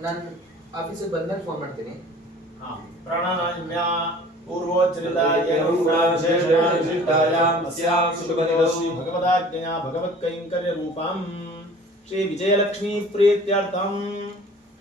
ನಾನು ಆಫೀಸಿಗೆ ಬಂದ್ಮೇಲೆ ಫೋನ್ ಮಾಡ್ತೀನಿ ಪ್ರಣಾನಾಮ್ಯ ಪೂರ್ವೋಚ್ಚರಿತಾಯಾಂ ಅಸ್ಯಾಂ ಶ್ರೀ ಭಗವದಾಜ್ಞೆಯ ಭಗವತ್ಕೈಂಕರ್ಯ ರೂಪಂ ಶ್ರೀ ವಿಜಯಲಕ್ಷ್ಮೀ ಪ್ರೀತ್ಯರ್ಥಂ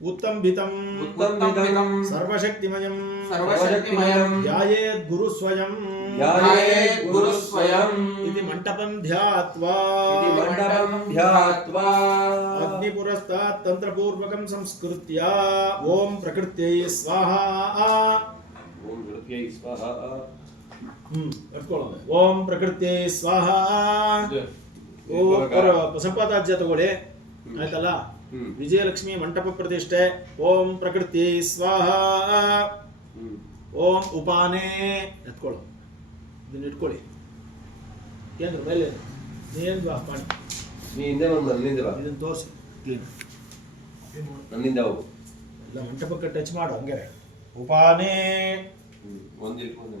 ಸುವರ್ಣೈರ್ಬಹುವಿಸ್ತಂಭೈಃ ಸೌವರ್ಣೈವ ಸ್ತಂಭೈಃ ನವರತ್ನ ವಿರಾಜಿತೈಃ ನವರತ್ನ ವಿರಾಜಿತೈಃ ಉತ್ತಂಬಿತಂ ಸರ್ವಶಕ್ತಿಮಯಂ ಉತ್ತಂಬಿತಂ ಉತ್ತಂಬಿತಂ ಸರ್ವಶಕ್ತಿಮಯಂ ಸರ್ವಶಕ್ತಿಮಯಂ ಧ್ಯಾಯೇದ್ ಗುರು ಸ್ವಯಂ ಧ್ಯಾಯೇತ್ ಗುರು ಸ್ವಯಂ ಇತಿ ಮಂಟಪಂ ಧ್ಯಾತ್ವಾ ಇತಿ ಮಂಡಪಂ ಧ್ಯಾತ್ವಾ ಅಗ್ನಿ ಪುರಸ್ತಾತ್ ತಂತ್ರಪೂರ್ವಕಂ ಸಂಸ್ಕೃತ್ಯ ಓಂ ಪ್ರಕೃತ್ಯೈ ಸ್ವಾಹಾ ಓಂ ಗಣಪತಿಯೈ ಸ್ವಾಹ ಹ್ಮ್ ಎತ್ಕೊಳ್ಳೋಣ ಓಂ ಪ್ರಕೃತ್ಯೈ ಸ್ವಾಹಾ ಓ ಸಂಪಾದಾಜ್ಯ ತಗೊಳ್ಳಿ ಆಯ್ತಲ್ಲ ಹ್ಮ್ ವಿಜಯಲಕ್ಷ್ಮಿ ಮಂಟಪ ಪ್ರತಿಷ್ಠೆ. ಓಂ ಪ್ರಕೃತಿ ಸ್ವಾಹ. ಓಂ ಉಪಾನೆ. ಎತ್ಕೊಳ್ಳು ಇದನ್ನ ಇಟ್ಕೊಳ್ಳಿ. ಏನು ಮೇಲೆ ನೀನು ಬಾ ಮಾಡಿ ನೀ ಹಿಂದೆ ಬಂದು ನನ್ನಿಂದ ಬಾ. ಇದನ್ನ ತೋರಿಸಿ. ನನ್ನಿಂದ ಹೋಗು. ಎಲ್ಲ ಮಂಟಪಕ್ಕೆ ಟಚ್ ಮಾಡು ಹಂಗೆ ಉಪಾನೆ. ಒಂದು ಇಟ್ಕೊಂಡು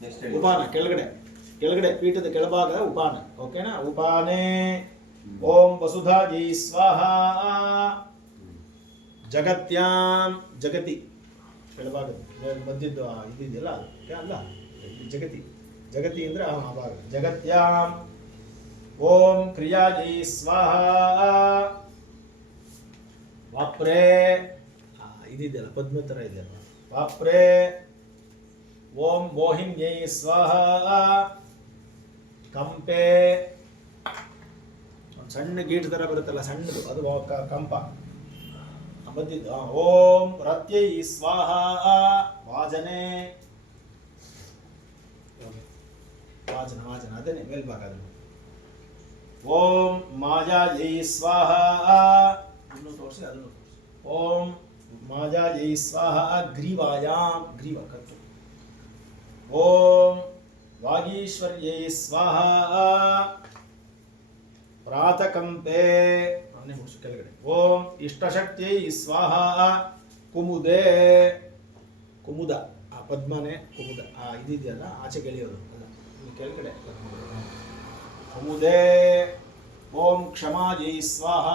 ನೆಕ್ಸ್ಟ್ ಉಪಾನ ಕೆಳಗಡೆ. ಕೆಳಗಡೆ ಪೀಠದ ಕೆಳಭಾಗ ಉಪಾನ. ಓಕೆನಾ ಉಪಾನೆ. ಓಂ ವಸುಧಾಜಿ, ಸ್ವಾಹಾ. ಜಗತ್ಯಾಂ ಜಗತಿ. ಕೆಳಭಾಗ ಮಧ್ಯದ್ದು ಆ ಇದಿದೆಯಲ್ಲ ಅಲ್ಲ ಜಗತಿ. ಜಗತಿ ಅಂದ್ರೆ ಆ ಭಾಗ. ಜಗತ್ಯಾಂ. ಓಂ ಕ್ರಿಯಾಜಿ, ಸ್ವಾಹ. ವಾಪ್ರೇ. ಇದಿದೆಯಲ್ಲ ಪದ್ಮ ಥರ ಇದೆಯಲ್ಲ. ವಾಪ್ರೇ. ಓಂ ಮೋಹಿನ್ಯೈ, ಸ್ವಾಹ. ಕಂಪೆ. ಸಣ್ಣ ಗೀಟ್ ತರ ಬರುತ್ತಲ್ಲ ಸಣ್ಣದು ಅದು ವ- ಕ- ಕಂಪ ಆ ಮಧ್ಯದ್ದು ಆ, ಓಂ ರತ್ಯೈ ಸ್ವಾಹ ವಾಜನೆ ವಾಜನ ವಾಜನ ಅದೇನೆ ಮೇಲ್ಭಾಗ ಅದು ಓಂ ಮಾಯಾಜೈ ಸ್ವಾಹ ಇನ್ನು ತೋರಿಸಿ ಅದನ್ನು ತೋರಿಸಿ ಓಂ ಮಾಯಾಜೈ ಸ್ವಾಹ ಗ್ರೀವಾಯಾಂ ಗ್ರೀವ ಕತ್ತು ಓಂ ವಾಗೀಶ್ವರ್ಯೈ ಸ್ವಾಹ ಪ್ರಾತಕಂಪೆ. ನಾನೇ ಮುಗಿಸು ಕೆಳಗಡೆ. ಓಂ ಇಷ್ಟಶಕ್ತಿ ಸ್ವಾಹ ಕುಮುದೆ. ಕುಮುದ. ಆ ಪದ್ಮನೆ ಕುಮುದ. ಆ ಇದಿದೆಯಲ್ಲ, ಆಚೆ ಗೆಳೆಯೋದು. ಅಲ್ಲ ಕೆಳಗಡೆ ಕುಮುದೆ. ಓಂ ಕ್ಷಮಾಜೈ ಸ್ವಾಹ.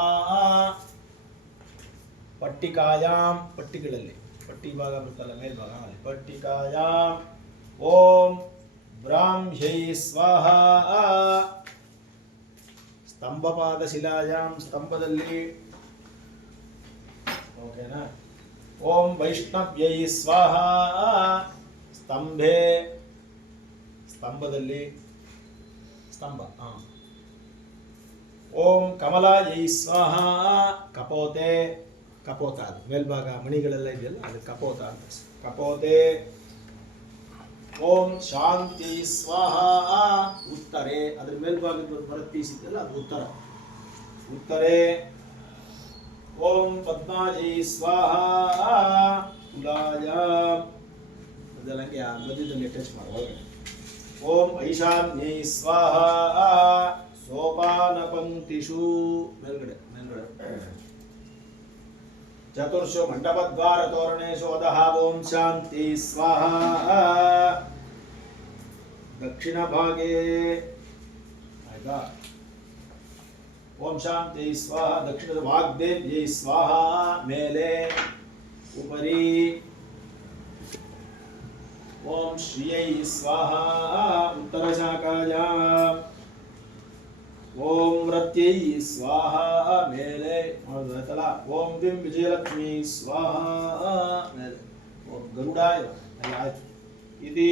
ಪಟ್ಟಿಕಾಯಾಂ, ಪಟ್ಟಿಗಳಲ್ಲಿ. ಪಟ್ಟಿ ಭಾಗ ಬರುತ್ತಲ್ಲ ಮೇಲ್ಭಾಗ ಪಟ್ಟಿಕಾಯಾಂ. ಓಂ ಬ್ರಾಹ್ಮ್ಯೈ ಸ್ವಾಹ. ಸ್ತಂಭಪಾದ ಶಿಲಾಯಾಮ್ ಸ್ತಂಭದಲ್ಲಿ. ಓಕೆನಾ? ಓಂ ವೈಷ್ಣವ್ಯೈ ಸ್ವಾಹ. ಸ್ತಂಭೆ. ಸ್ತಂಭದಲ್ಲಿ ಸ್ತಂಭ ಹಾಂ ಓಂ ಕಮಲಾಯೈ ಸ್ವಾಹ. ಕಪೋತೆ. ಕಪೋತ ಅದು ಮೇಲ್ಭಾಗ ಮಣಿಗಳೆಲ್ಲ ಇದೆಯಲ್ಲ, ಅದು ಕಪೋತ ಅಂತ ಕಪೋತೆ. ಓಂ ಶಾಂತಿ ಸ್ವಾಹ. ಉತ್ತರೆ, ಅದ್ರ ಮೇಲ್ಭಾಗದ ಒಂದು ಬರತ್ ಅದು ಉತ್ತರ. ಉತ್ತರೆ, ಓಂ ಪದ್ಮಾಜಿ ಸ್ವಾಹ. ತುಲಾಯ ಅದೆಲ್ಲ ಹಂಗೆ ಮಧ್ಯದಲ್ಲಿ ಟಚ್ ಮಾಡುವಾಗ ಓಂ ಐಶಾನ್ಯೈ ಸ್ವಾಹ. ಸೋಪಾನ ಪಂಕ್ತಿಷು ಮೇಲ್ಗಡೆ ಮೇಲ್ಗಡೆ. ಚತುರ್ಷು ಮಂಟಪದ್ವಾರ ತೋರಣೇಶು ಅದಹ ಓಂ ಶಾಂತಿ ಸ್ವಾಹ. दक्षिण भागे ओम शांति, स्वाहा दक्षिण वाग्देव्यै स्वाहा, मेले उपरी। ओम श्रियै, स्वाहा उत्तरशाखायाम् ओम रत्यै स्वाहा, मेले। तला ओम विम विजयलक्ष्मी, स्वाहा, मेले। ओम गरुडाय इति